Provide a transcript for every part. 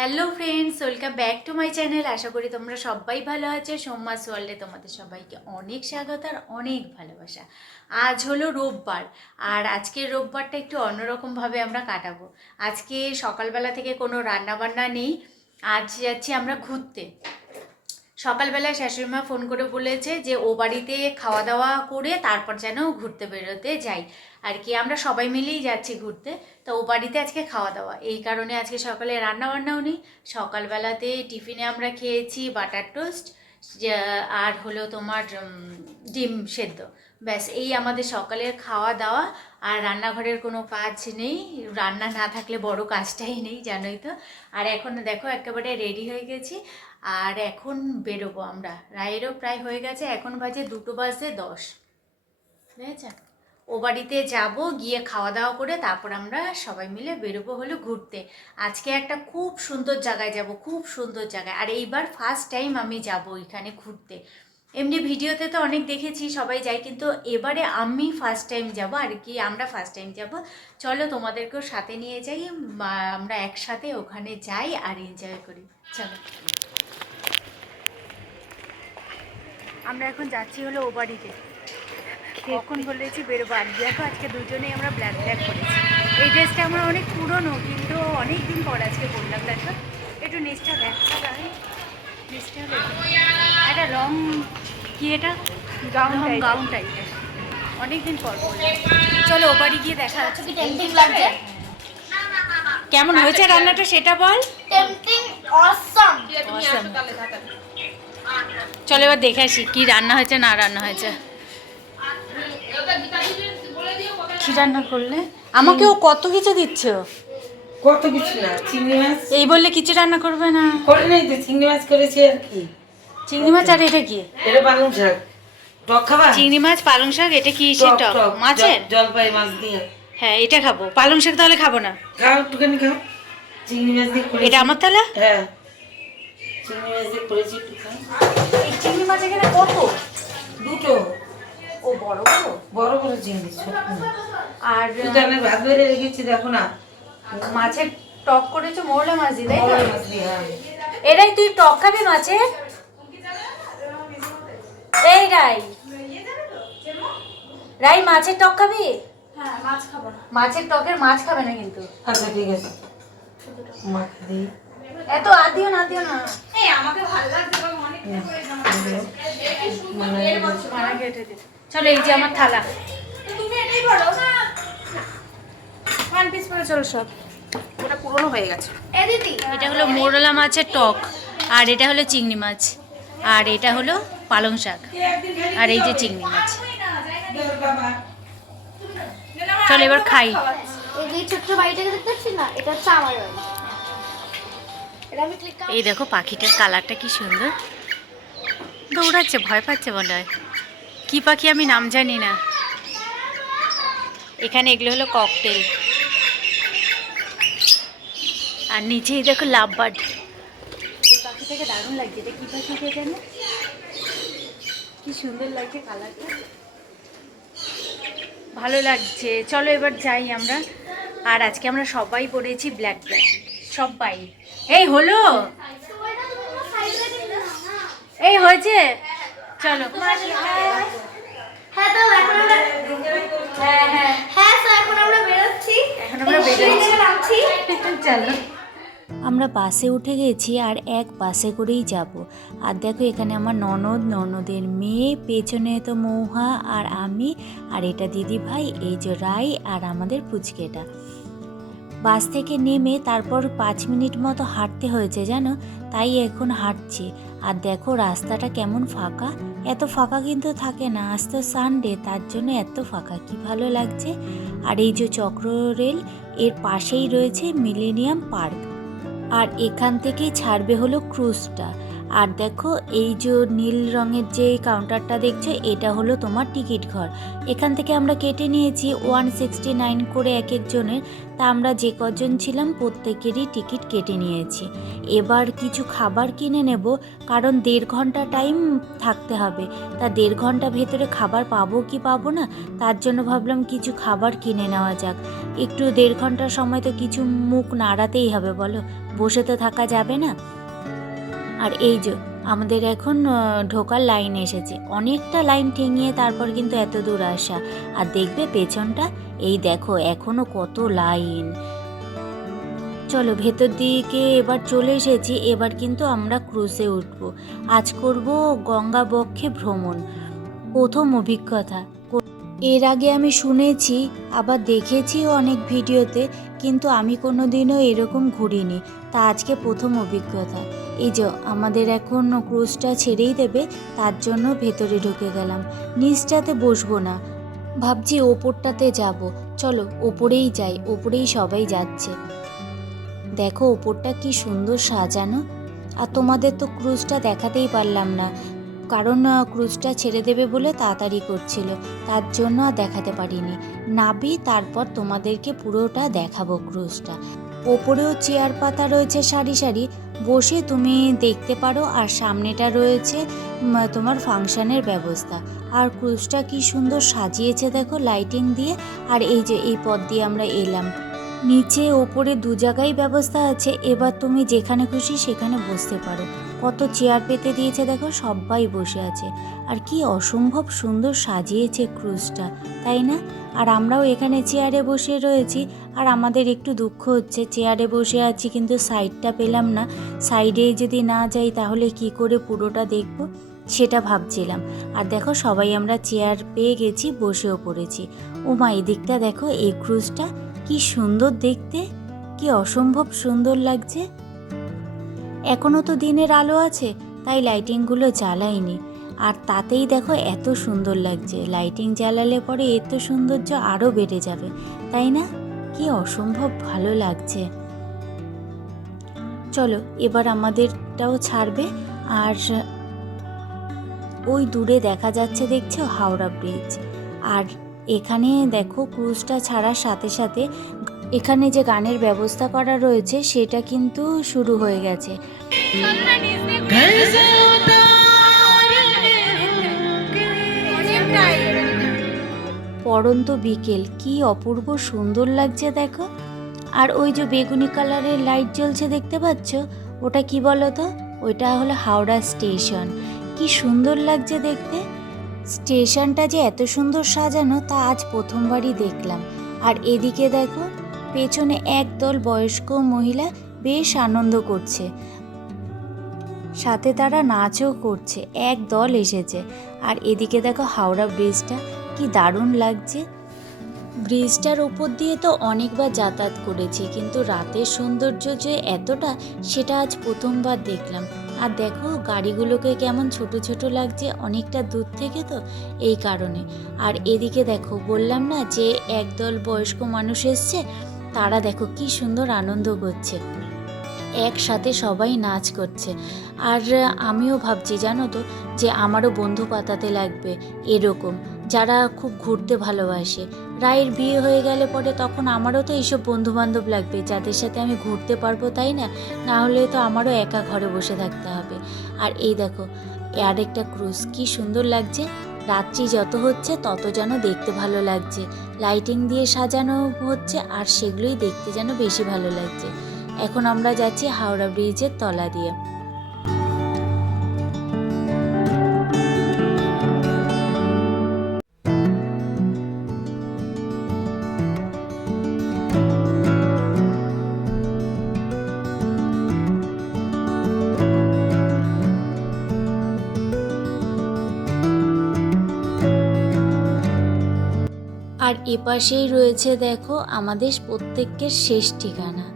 Hello friends, welcome back to my channel. আশা করি তোমরা সবাই ভালো আছো। সোমমাস ওয়ার্ল্ডে তোমাদের সবাইকে অনেক স্বাগত আর অনেক ভালোবাসা। আজ হলো রোববার, আর আজকের রোববারটা একটু অন্যরকমভাবে আমরা কাটাবো। আজকে সকালবেলা থেকে কোনো রান্নাবান্না নেই, আজ যাচ্ছি আমরা ঘুরতে। সকালবেলায় শাশুড়িমা ফোন করে বলেছে যে ও বাড়িতে খাওয়া দাওয়া করে তারপর যেন ঘুরতে বেরোতে যাই আর কি। আমরা সবাই মিলেই যাচ্ছি ঘুরতে, তো ও বাড়িতে আজকে খাওয়া দাওয়া, এই কারণে আজকে সকালে রান্না বান্নাও নেই। সকালবেলাতে টিফিনে আমরা খেয়েছি বাটার টোস্ট আর হলো তোমার ডিম সেদ্ধ। ব্যাস, এই আমাদের সকালের খাওয়া দাওয়া। আর রান্নাঘরের কোনো কাজ নেই, রান্না না থাকলে বড় কাজটাই নেই, জানোই তো। আর এখন দেখো একেবারে রেডি হয়ে গেছি, আর এখন বেরোবো আমরা। রায়েরও প্রায় হয়ে গেছে, এখন বাজে 2:10 বুঝেছেন। ও বাড়িতে যাব, গিয়ে খাওয়া দাওয়া করে তারপর আমরা সবাই মিলে বেরোবো হলো ঘুরতে। আজকে একটা খুব সুন্দর জায়গায় যাব, খুব সুন্দর জায়গায়। আর এইবার ফার্স্ট টাইম আমি যাব ওইখানে ঘুরতে। এমনি ভিডিওতে তো অনেক দেখেছি সবাই যায়, কিন্তু এবারে আমি ফার্স্ট টাইম যাব আর কি। আমরা ফার্স্ট টাইম যাব, চলো তোমাদেরকেও সাথে নিয়ে যাই, আমরা একসাথে ওখানে যাই আর এনজয় করি। চলো, আমরা এখন যাচ্ছি হলো ও বাড়িতে। কখন বলেছি বেরোবো, আর দেখো আজকে দুজনেই আমরা ব্ল্যাক ব্ল্যাক করেছি। এই ড্রেসটা আমার অনেক পুরনো, কিন্তু অনেক দিন পর আজকে পরলাম। দেখো একটু নেচটা দেখা যায়, নেচটা হলো একটা লং, কি এটা গাউন টাইপের, অনেকদিন পর পরলাম। চলো ও বাড়ি গিয়ে দেখা যাচ্ছে। কি টেম্পটিং লাগছে? কেমন হয়েছে রান্নাটা সেটা বল। টেম্পটিং অসম। চলো এবার দেখে আসি কি রান্না হয়েছে না রান্না হয়েছে। কি রান্না করলে? আমাকেও কত কিছু দিচ্ছ। কত কিছু না, চিংড়ি মাছ এই বললে কিছু রান্না করবে না। করে নাই তো, চিংড়ি মাছ করেছি আর কি। চিংড়ি মাছ আর এটা কি? এটা পালং শাক। টক খাবা? চিংড়ি মাছ পালং শাক, এটা কি সে টক মাছের? জলপাই মাছ দিয়ে। হ্যাঁ এটা খাবো, পালং শাক তাহলে খাবো না। খাও একটুখানি খাও। চিংড়ি মাছ দিয়ে করেছি। এটা আমার তাহলে? হ্যাঁ, চিংড়ি মাছ দিয়ে করেছি, একটু খাও। এই চিংড়ি মাছ এখানে কত? দুটো। ও বড় বড় বড় বড় চিংড়ি, ছোট না। আর দুটানে ভাত বেড়ে রেখেছি, দেখো না। মাছের টক করেছো মোরলা মাছ দিয়ে, তাই তো? মোরলা মাছ দিয়ে, হ্যাঁ। এরাই তুই টক খাবি মাছের? এই রাই, রাই মাছের টক খাবি? হ্যাঁ, মাছ খাবো না। মাছের টকের মাছ খাবে না কিন্তু। আচ্ছা ঠিক আছে, মাখা দিই। এত আর দিও না, দিও না। এই আমাকে ভালো লাগছে, বাবা অনেক করে মারা কেটে দে। চলো এই যে আমার থালা। তুমি এটাই বলো না। ওয়ান পিস করে চলো সব। ওটা পুরনো হয়ে গেছে। এ দিদি, এটা হলো মোরলা মাছের টক, আর এটা হলো চিংড়ি মাছ, আর এটা হলো পালং শাক, আর এই যে চিংড়ি মাছ। চলো এবার খাই। এই যে ছোট্ট বাড়িটাকে দেখতে পাচ্ছি না, এটা হচ্ছে আমার বাড়ি। এটা আমি ক্লিক এই দেখো পাখিটার কালারটা কি সুন্দর, দৌড়াচ্ছে, ভয় পাচ্ছে মনে হয়। কি পাখি আমি নাম জানি না। এখানে এগুলো হলো ককটেল, আর নিচেই দেখো লাভ বার্ড। এই পাখিটাকে দারুণ লাগছে। এটা কি পাখি কে জানে, কি সুন্দর লাগছে কালারটা, ভালো লাগছে। চলো এবার যাই আমরা। আর আজকে আমরা সবাই পরেছি ব্ল্যাক ব্ল্যাক, সবাই। এই হলো, এই হয়েছে, চলো। হ্যাঁ তো এখন আমরা তো এখন আমরা বেরোচ্ছি। এখন আমরা বেরোচ্ছি, নামছি। চলো। আমরা বাসে উঠে গেছি, আর এক বাসে করেই যাব। আর দেখো এখানে আমার ননদ, ননদের মেয়ে, পেছনে তো মৌহা আর আমি, আর এটা দিদি ভাই, এই যে রাই আর আমাদের পুচকেটা। বাস থেকে নেমে তারপর 5 মিনিট মতো হাঁটতে হয়েছে জানো, তাই এখন হাঁটছি। আর দেখো রাস্তাটা কেমন ফাঁকা, এত ফাঁকা কিন্তু থাকে না, আজ তো সানডে, তার জন্য এত ফাঁকা, কি ভালো লাগছে। আর এই যে চক্র রেল, এর পাশেই রয়েছে মিলেনিয়াম পার্ক, আর এখান থেকেই ছাড়বে হলো ক্রুজটা। আর দেখো এই যে নীল রঙের যে কাউন্টারটা দেখছো এটা হলো তোমার টিকিট ঘর। এখান থেকে আমরা কেটে নিয়েছি 169 করে এক একজনের। তা আমরা যে কজন ছিলাম প্রত্যেকেরই টিকিট কেটে নিয়েছি। এবার কিছু খাবার কিনে নেব, কারণ 1.5 ঘন্টা টাইম থাকতে হবে। তা 1.5 ঘন্টা ভেতরে খাবার পাবো কি পাবো না, তার জন্য ভাবলাম কিছু খাবার কিনে নেওয়া যাক। একটু 1.5 ঘন্টার সময় তো কিছু মুখ নাড়াতেই হবে, বলো, বসে তো থাকা যাবে না। আর এই যে আমাদের এখন ঢোকার লাইন এসেছে, অনেকটা লাইন ঠেঙিয়ে তারপর কিন্তু এত দূর আসা। আর দেখবে পেছনটা, এই দেখো এখনো কত লাইন। চলো ভেতর দিকে এবার চলে এসেছি। এবার কিন্তু আমরা ক্রুজে উঠব। আজ করব গঙ্গা বক্ষে ভ্রমণ, প্রথম অভিজ্ঞতা। এর আগে আমি শুনেছি, আবার দেখেছিও অনেক ভিডিওতে, কিন্তু আমি কোনো দিনও এরকম ঘুরিনি। তা আজকে প্রথম অভিজ্ঞতা। এই যে আমাদের এখন ক্রুজটা ছেড়েই দেবে, তার জন্য ভেতরে ঢুকে গেলাম। নিচটাতে বসবো না, ভাবছি ওপরটাতে যাব। চলো ওপরেই যাই, ওপরেই সবাই যাচ্ছে। দেখো ওপরটা কি সুন্দর সাজানো। আর তোমাদের তো ক্রুজটা দেখাতেই পারলাম না, কারণ ক্রুজটা ছেড়ে দেবে বলে তাড়াতাড়ি করছিল, তার জন্য আর দেখাতে পারিনি। নাবি তারপর তোমাদেরকে পুরোটা দেখাবো ক্রুজটা। ওপরেও চেয়ার পাতা রয়েছে সারি সারি, বসে তুমি দেখতে পারো। আর সামনেটা রয়েছে তোমার ফাংশনের ব্যবস্থা। আর ক্রুজটা কি সুন্দর সাজিয়েছে দেখো লাইটিং দিয়ে। আর এই যে এই পথ দিয়ে আমরা এলাম। নিচে ওপরে 2 জায়গায় ব্যবস্থা আছে, এবার তুমি যেখানে খুশি সেখানে বসতে পারো। কত চেয়ার পেতে দিয়েছে দেখো, সবাই বসে আছে। আর কি অসম্ভব সুন্দর সাজিয়েছে ক্রুজটা, তাই না? আর আমরাও এখানে চেয়ারে বসে রয়েছি। আর আমাদের একটু দুঃখ হচ্ছে, চেয়ারে বসে আছি কিন্তু সাইডটা পেলাম না। সাইডে যদি না যাই তাহলে কি করে পুরোটা দেখব, সেটা ভাবছিলাম। আর দেখো সবাই আমরা চেয়ার পেয়ে গেছি, বসেও পড়েছি। ও মা, এই দিকটা দেখো, এই ক্রুজটা কি সুন্দর দেখতে, কি অসম্ভব সুন্দর লাগছে। এখনো তো দিনের আলো আছে, তাই লাইটিংগুলো জ্বালাইনি। আর তাতেই দেখো এত সুন্দর লাগছে। লাইটিং জ্বালালে পরে এত সৌন্দর্য আরও বেড়ে যাবে, তাই না? কি অসম্ভব ভালো লাগছে। চলো এবার আমাদেরটাও ছাড়বে। আর ওই দূরে দেখা যাচ্ছে, দেখছো, হাওড়া ব্রিজ। আর এখানে দেখো ক্রুজটা ছাড়ার সাথে সাথে এখানে যে গানের ব্যবস্থা করা রয়েছে সেটা কিন্তু শুরু হয়ে গেছে। পড়ন্ত বিকেল, কি অপূর্ব সুন্দর লাগছে দেখো। আর ওই যে বেগুনি কালারের লাইট জ্বলছে দেখতে পাচ্ছ, ওটা কি বলো তো? ওইটা হলো হাওড়া স্টেশন। কি সুন্দর লাগছে দেখতে। স্টেশনটা যে এত সুন্দর সাজানো তা আজ প্রথমবারই দেখলাম। আর এদিকে দেখো পেছনে একদল বয়স্ক মহিলা বেশ আনন্দ করছে, সাথে তারা নাচও করছে, এক দল এসেছে। আর এদিকে দেখো হাওড়া ব্রিজটা কি দারুণ লাগছে। ব্রিজটার ওপর দিয়ে তো অনেকবার যাতায়াত করেছি, কিন্তু রাতের সৌন্দর্য যে এতটা, সেটা আজ প্রথমবার দেখলাম। আর দেখো গাড়িগুলোকে কেমন ছোট ছোট লাগছে, অনেকটা দূর থেকে তো, এই কারণে। আর এদিকে দেখো, বললাম না যে একদল বয়স্ক মানুষ এসছে, তারা দেখো কি সুন্দর আনন্দ করছে, একসাথে সবাই নাচ করছে। আর আমিও ভাবছি জানো তো, যে আমারও বন্ধু পাতাতে লাগবে এরকম, যারা খুব ঘুরতে ভালোবাসে। রায়ের বিয়ে হয়ে গেলে পরে তখন আমারও তো এইসব বন্ধুবান্ধব লাগবে, যাদের সাথে আমি ঘুরতে পারবো, তাই না? না হলে তো আমারও একা ঘরে বসে থাকতে হবে। আর এই দেখো আরেকটা ক্রুজ, কি সুন্দর লাগছে। রাত্রি যত হচ্ছে তত যেন দেখতে ভালো লাগছে, লাইটিং দিয়ে সাজানো হচ্ছে, আর সেগুলোই দেখতে যেন বেশি ভালো লাগছে। এখন আমরা যাচ্ছি হাওড়া ব্রিজের তলা দিয়ে। আর এপাশেই রয়েছে দেখো আমাদের প্রত্যেকের শেষ ঠিকানা,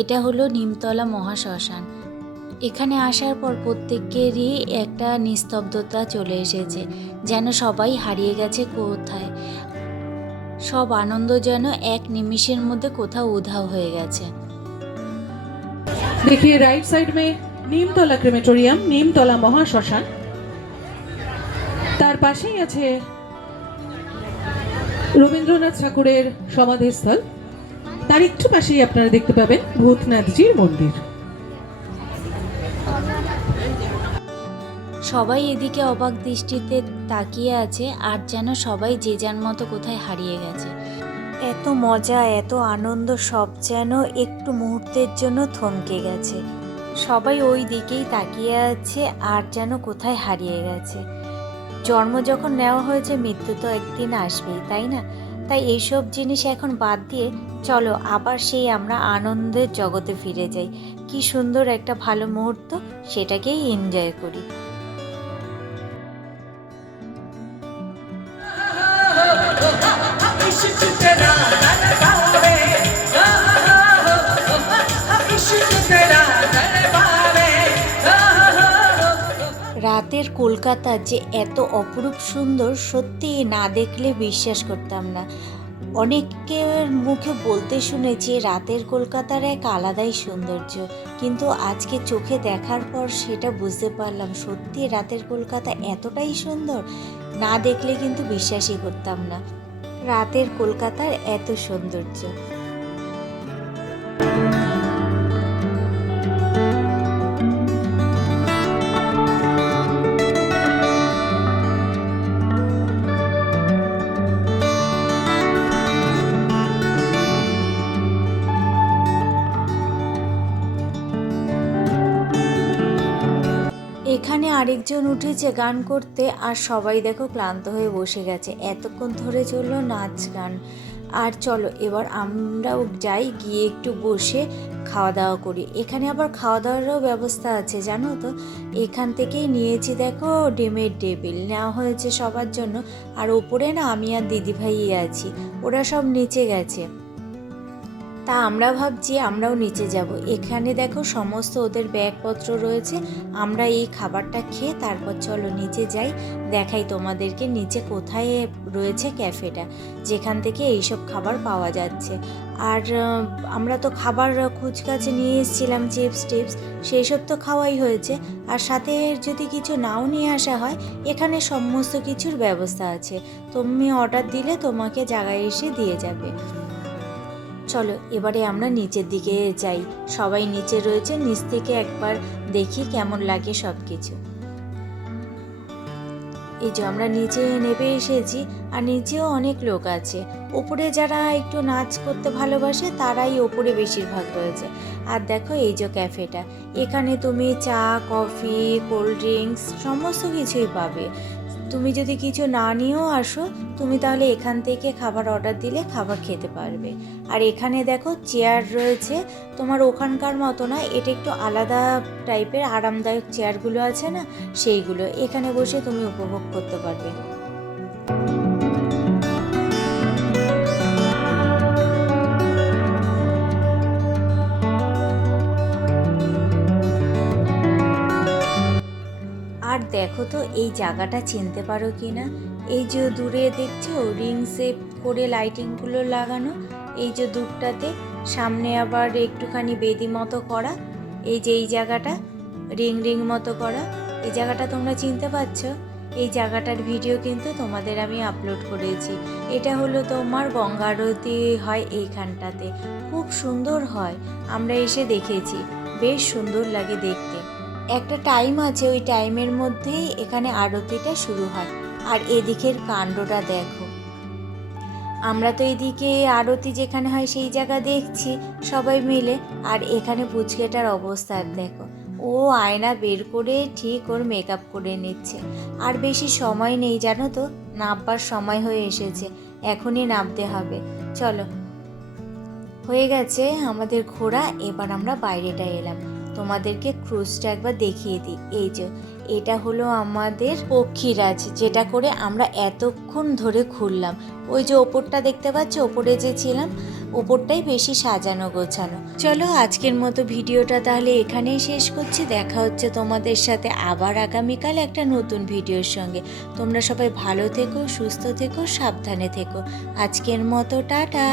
এটা হলো নিমতলা মহাশ্মশান। এখানে আসার পর প্রত্যেকেরই একটা নিস্তব্ধতা চলে এসেছে, যেন সবাই হারিয়ে গেছে কোথায়। সব আনন্দ যেন এক নিমিষের মধ্যে কোথাও উধাও হয়ে গেছে। देखिए राइट साइड में নিমতলা ক্রেমেটোরিয়াম, নিমতলা মহাশ্মশান। তার পাশেই আছে রবীন্দ্রনাথ ঠাকুরের সমাধিস্থল। তার একটু পাশেই আপনারা দেখতে পাবেন ভূতনাথজির মন্দির। সবাই এদিকে অবাক দৃষ্টিতে তাকিয়ে আছে, আর যেন সবাই যে যার মতো কোথায় হারিয়ে গেছে। এত মজা, এত আনন্দ, সব যেন একটু মুহূর্তের জন্য থমকে গেছে। সবাই ওই দিকেই তাকিয়ে আছে আর যেন কোথায় হারিয়ে গেছে। জন্ম যখন নেওয়া হয়েছে, মৃত্যু তো একদিন আসবেই, তাই না? তাই এইসব জিনিস এখন বাদ দিয়ে চলো আবার সেই আমরা আনন্দের জগতে ফিরে যাই। কি সুন্দর একটা ভালো মুহূর্ত, সেটাকেই এনজয় করি। রাতের কলকাতা যে এত অপরূপ সুন্দর, সত্যি না দেখলে বিশ্বাস করতাম না। অনেকের মুখে বলতে শুনেছি রাতের কলকাতার এক আলাদাই সৌন্দর্য, কিন্তু আজকে চোখে দেখার পর সেটা বুঝতে পারলাম, সত্যি রাতের কলকাতা এতটাই সুন্দর, না দেখলে কিন্তু বিশ্বাসই করতাম না রাতের কলকাতার এত সৌন্দর্য। এখানে আরেকজন উঠেছে গান করতে, আর সবাই দেখো ক্লান্ত হয়ে বসে গেছে। এতক্ষণ ধরে চললো নাচ গান। আর চলো এবার আমরাও যাই, গিয়ে একটু বসে খাওয়া দাওয়া করি। এখানে আবার খাওয়া দাওয়ারও ব্যবস্থা আছে জানো তো। এখান থেকেই নিয়েছি দেখো ডিমের টেবিল নেওয়া হয়েছে সবার জন্য। আর ওপরে না আমি আর দিদিভাই আছি, ওরা সব নিচে গেছে। তা আমরা ভাবছি আমরাও নিচে যাব। এখানে দেখো সমস্ত ওদের ব্যাগপত্র রয়েছে। আমরা এই খাবারটা খেয়ে তারপর চলো নিচে যাই, দেখাই তোমাদেরকে নিচে কোথায় রয়েছে ক্যাফেটা, যেখান থেকে এইসব খাবার পাওয়া যাচ্ছে। আর আমরা তো খাবার কুচকাচে নিয়ে এসেছিলাম, চিপস টিপস, সেই সব তো খাওয়াই হয়েছে। আর সাথে যদি কিছু নাও নিয়ে আসা হয়, এখানে সমস্ত কিছুর ব্যবস্থা আছে। তুমি অর্ডার দিলে তোমাকে জায়গায় এসে দিয়ে যাবে। চলো এবারে আমরা নিচের দিকে যাই। সবাই নিচে রয়েছে, নিচ থেকে একবার দেখি কেমন লাগে সব কিছু। এই যে আমরা নিচে নেমে এসেছি, আর নিচেও অনেক লোক আছে। ওপরে যারা একটু নাচ করতে ভালোবাসে তারাই ওপরে বেশিরভাগ রয়েছে। আর দেখো এই যে ক্যাফেটা, এখানে তুমি চা, কফি, কোল্ড ড্রিঙ্কস সমস্ত কিছুই পাবে। তুমি যদি কিছু না নিয়েও আসো, তুমি তাহলে এখান থেকে খাবার অর্ডার দিলে খাবার খেতে পারবে। আর এখানে দেখো চেয়ার রয়েছে, তোমার ওখানকার মতো না, এটা একটু আলাদা টাইপের আরামদায়ক চেয়ারগুলো আছে না, সেইগুলো এখানে বসে তুমি উপভোগ করতে পারবে। আর দেখো তো এই জায়গাটা চিনতে পারো কি না? এই যে দূরে দেখছো রিং শেপ করে লাইটিংগুলো লাগানো, এই যে দূরটাতে সামনে আবার একটুখানি বেদি মতো করা, এই যে এই জায়গাটা রিং রিং মতো করা, এই জায়গাটা তোমরা চিনতে পারছো? এই জায়গাটার ভিডিও কিন্তু তোমাদের আমি আপলোড করেছি। এটা হলো তোমার গঙ্গা আরতি হয় এইখানটাতে, খুব সুন্দর হয়, আমরা এসে দেখেছি, বেশ সুন্দর লাগে দেখতে। একটা টাইম আছে, ওই টাইমের মধ্যেই এখানে আরতিটা শুরু হয়। আর এদিকের কাণ্ডটা দেখো, আমরা তো এদিকে আরতি যেখানে হয় সেই জায়গা দেখছি সবাই মিলে, আর এখানে পুচকেটার অবস্থা দেখো, ও আয়না বের করে ঠিক ওর মেকআপ করে নিচ্ছে। আর বেশি সময় নেই জানো তো, নামবার সময় হয়ে এসেছে, এখনই নামতে হবে। চলো হয়ে গেছে আমাদের ঘোরা, এবার আমরা বাইরেটা এলাম, তোমাদেরকে ক্রুজটা একবার দেখিয়ে দিই। এই যে এটা হলো আমাদের পক্ষীরাজ, যেটা করে আমরা এতক্ষণ ধরে ঘুরলাম। ওই যে ওপরটা দেখতে পাচ্ছ, ওপরে যে ছিলাম, ওপরটাই বেশি সাজানো গোছানো। চলো আজকের মতো ভিডিওটা তাহলে এখানেই শেষ করছি। দেখা হচ্ছে তোমাদের সাথে আবার আগামীকাল একটা নতুন ভিডিওর সঙ্গে। তোমরা সবাই ভালো থেকো, সুস্থ থেকো, সাবধানে থেকো। আজকের মতো টাটা।